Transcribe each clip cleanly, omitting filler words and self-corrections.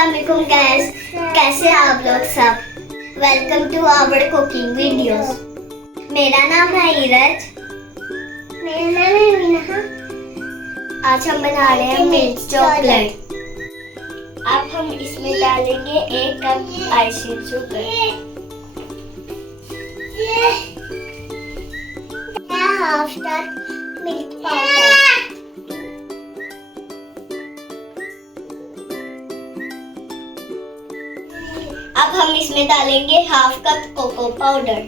अस्सलामुअलैकुम गाइस, कैसे हैं आप लोग सब। Welcome to our cooking videos. मेरा नाम है इरज। मेरा नाम है मीना। आज हम बना रहे हैं मिल्क चॉकलेट। अब हम इसमें डालेंगे 1 cup icing sugar, half cup milk powder, अब हम इसमें डालेंगे हाफ कप कोको पाउडर,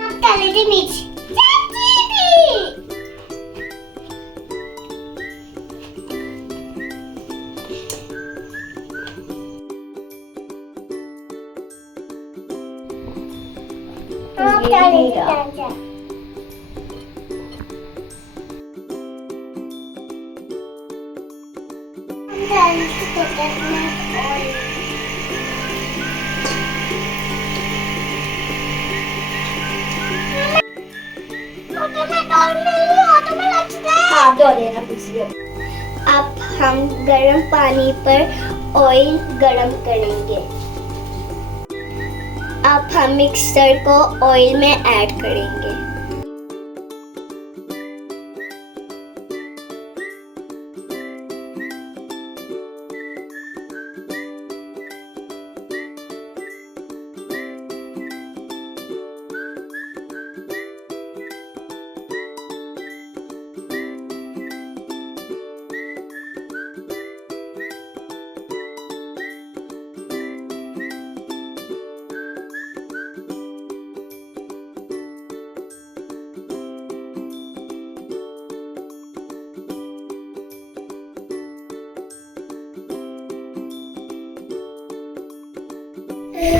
अब डालेंगे मिर्च, अब डालेंगे गाजर, अब हम गर्म पानी पर ऑयल गरम करेंगे। अब हम मिक्सर को ऑयल में ऐड करेंगे।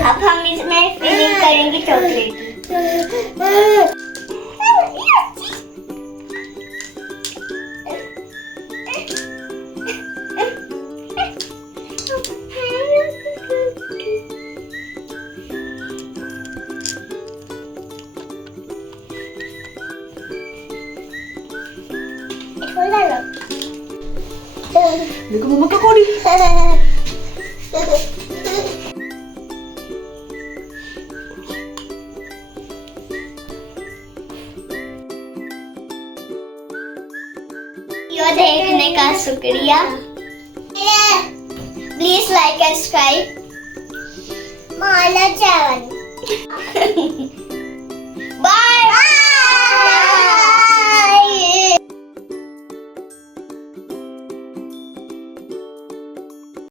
अब हम इसमें फिलिंग करेंगे चॉकलेट की। देखो मम्मा का कोड़ी। वीडियो देखने का शुक्रिया। Please like and subscribe Mala चैनल।